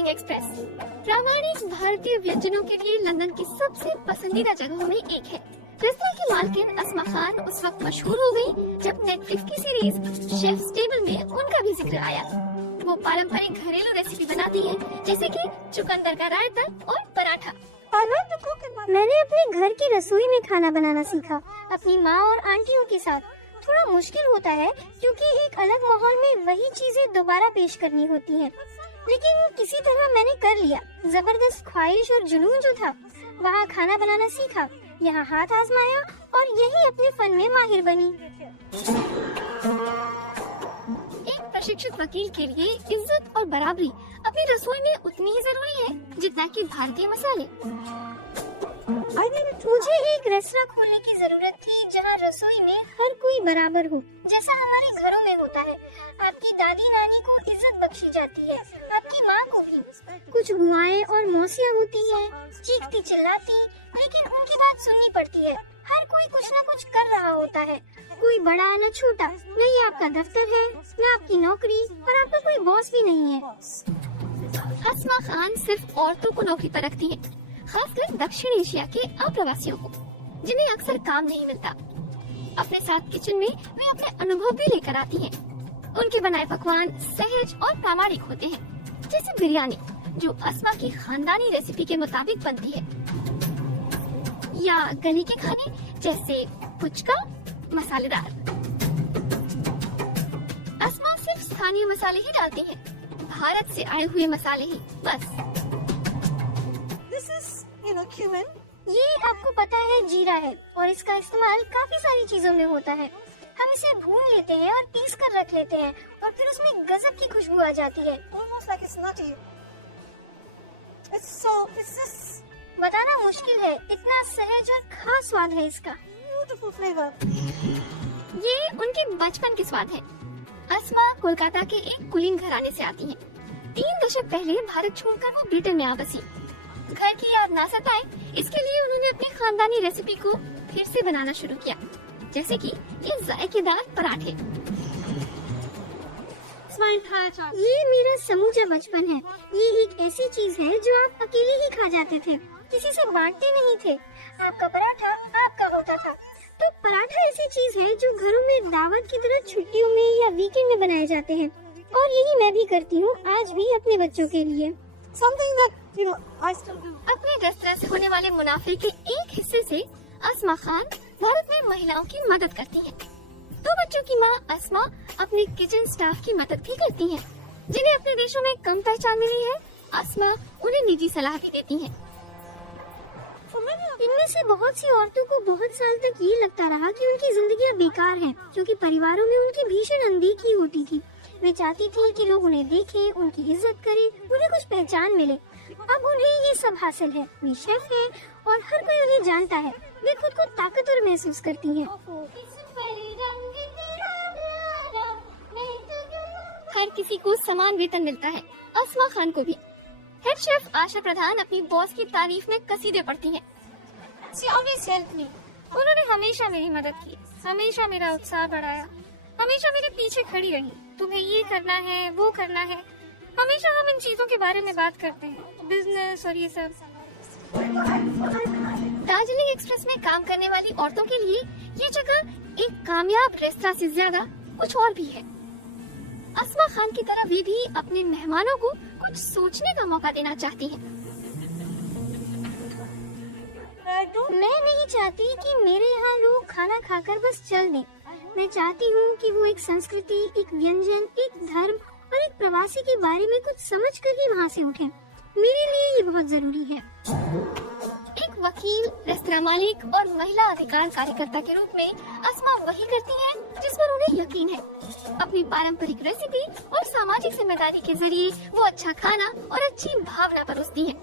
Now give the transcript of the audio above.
Darjeeling express प्रामाणिक भारतीय व्यंजनों के लिए लंदन की सबसे पसंदीदा जगहों में एक है। रेस्तरां की मालकिन अस्मा खान उस वक्त मशहूर हो गई जब नेटफ्लिक्स की सीरीज शेफ्स टेबल में उनका भी जिक्र आया। वो पारंपरिक घरेलू रेसिपी बनाती है, जैसे कि चुकंदर का रायता और पराठा। मैंने अपने घर की रसोई में खाना बनाना सीखा अपनी माँ और आंटियों के साथ। थोड़ा मुश्किल होता है क्योंकि एक अलग माहौल में वही चीजें दोबारा पेश करनी होती हैं, लेकिन किसी तरह मैंने कर लिया। जबरदस्त ख्वाहिश और जुनून जो था, वहाँ खाना बनाना सीखा, यहाँ हाथ आजमाया और यही अपने फन में माहिर बनी। एक प्रशिक्षित वकील के लिए इज्जत और बराबरी अपनी रसोई में उतनी ही जरूरी है जितना कि भारतीय मसाले। मुझे एक रेस्तरां खोलने की जरूरत थी जहाँ रसोई में हर कोई बराबर हो, जैसा हमारे घरों में होता है। आपकी दादी नानी को इज्जत बख्शी जाती है, आपकी माँ को भी। कुछ बुआएं और मौसियाँ होती हैं, चीखती चिल्लाती, लेकिन उनकी बात सुननी पड़ती है। हर कोई कुछ न कुछ कर रहा होता है, कोई बड़ा न छोटा। न ये आपका दफ्तर है, न आपकी नौकरी, और आपका कोई बॉस भी नहीं है। अस्मा खान सिर्फ औरतों को नौकरी पर रखती है, खासकर दक्षिण एशिया के अप्रवासियों को, जिन्हें अक्सर काम नहीं मिलता। अपने साथ किचन में वे अपने अनुभव भी लेकर आती हैं। उनके बनाए पकवान सहज और प्रामाणिक होते हैं, जैसे बिरयानी जो अस्मा की खानदानी रेसिपी के मुताबिक बनती है, या गली के खाने जैसे पुचका मसालेदार। अस्मा सिर्फ स्थानीय मसाले ही डालती है, भारत से आए हुए मसाले ही बस। cumin. ये आपको पता है जीरा है और इसका इस्तेमाल काफी सारी चीजों में होता है। हम इसे भून लेते हैं और पीस कर रख लेते हैं और फिर उसमें गजब की खुशबू आ जाती है। Almost like it's nutty. It's just बताना मुश्किल है, इतना सहज और खास स्वाद है इसका। beautiful flavor. ये उनके बचपन के स्वाद है। अस्मा कोलकाता के एक कुलीन घराने से आती हैं। 3 दशक पहले भारत छोड़कर वो ब्रिटेन में आ बसी। घर की याद ना सताए, इसके लिए उन्होंने अपनी खानदानी रेसिपी को फिर से बनाना शुरू किया, जैसे कि ये जायकेदार पराठे। ये मेरा समूचा बचपन है। ये एक ऐसी चीज है जो आप अकेले ही खा जाते थे, किसी से बांटते नहीं थे। आपका पराठा आपका होता था। तो पराठा ऐसी चीज है जो घरों में दावत की तरह छुट्टियों में या वीकेंड में बनाए जाते हैं, और यही मैं भी करती हूँ आज भी अपने बच्चों के लिए। Something that I still do. अपने रेस्तरां से होने वाले मुनाफे के एक हिस्से से अस्मा खान भारत में महिलाओं की मदद करती हैं। 2 बच्चों की मां अस्मा अपने किचन स्टाफ की मदद भी करती हैं, जिन्हें अपने देशों में कम पहचान मिली है। अस्मा उन्हें निजी सलाह भी देती हैं। इनमें से बहुत सी औरतों को बहुत साल तक ये लगता रहा कि उनकी जिंदगियां बेकार हैं, क्योंकि परिवारों में उनकी भीषण अनदेखी होती थी। वे चाहती थी कि लोग उन्हें देखें, उनकी इज्जत करें, उन्हें कुछ पहचान मिले। अब उन्हें ये सब हासिल है। वे शेफ हैं और हर कोई उन्हें जानता है। वे खुद को ताकतवर महसूस करती हैं। हर किसी को समान वेतन मिलता है, अस्मा खान को भी। हेड शेफ आशा प्रधान अपनी बॉस की तारीफ में कसीदे पढ़ती हैं। She always helped me. उन्होंने हमेशा मेरी मदद की, हमेशा मेरा उत्साह बढ़ाया, हमेशा मेरे पीछे खड़ी रही। तुम्हें ये करना है, वो करना है। हमेशा हम इन चीजों के बारे में बात करते हैं, बिजनेस और ये सब। दार्जिलिंग एक्सप्रेस में काम करने वाली औरतों के लिए ये जगह एक कामयाब रेस्तरां से ज्यादा कुछ और भी है। अस्मा खान की तरह वे भी अपने मेहमानों को कुछ सोचने का मौका देना चाहती हैं। मैं नहीं चाहती कि मेरे यहाँ लोग खाना खाकर बस चल दें। मैं चाहती हूँ कि वो एक संस्कृति, एक व्यंजन, एक धर्म और एक प्रवासी के बारे में कुछ समझ कर ही वहाँ से उठें। मेरे लिए ये बहुत जरूरी है। एक वकील, रेस्तरां मालिक और महिला अधिकार कार्यकर्ता के रूप में अस्मा वही करती है जिस पर उन्हें यकीन है। अपनी पारंपरिक रेसिपी और सामाजिक जिम्मेदारी के जरिए वो अच्छा खाना और अच्छी भावना परोसती है।